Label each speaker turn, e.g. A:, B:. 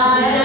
A: 아멘.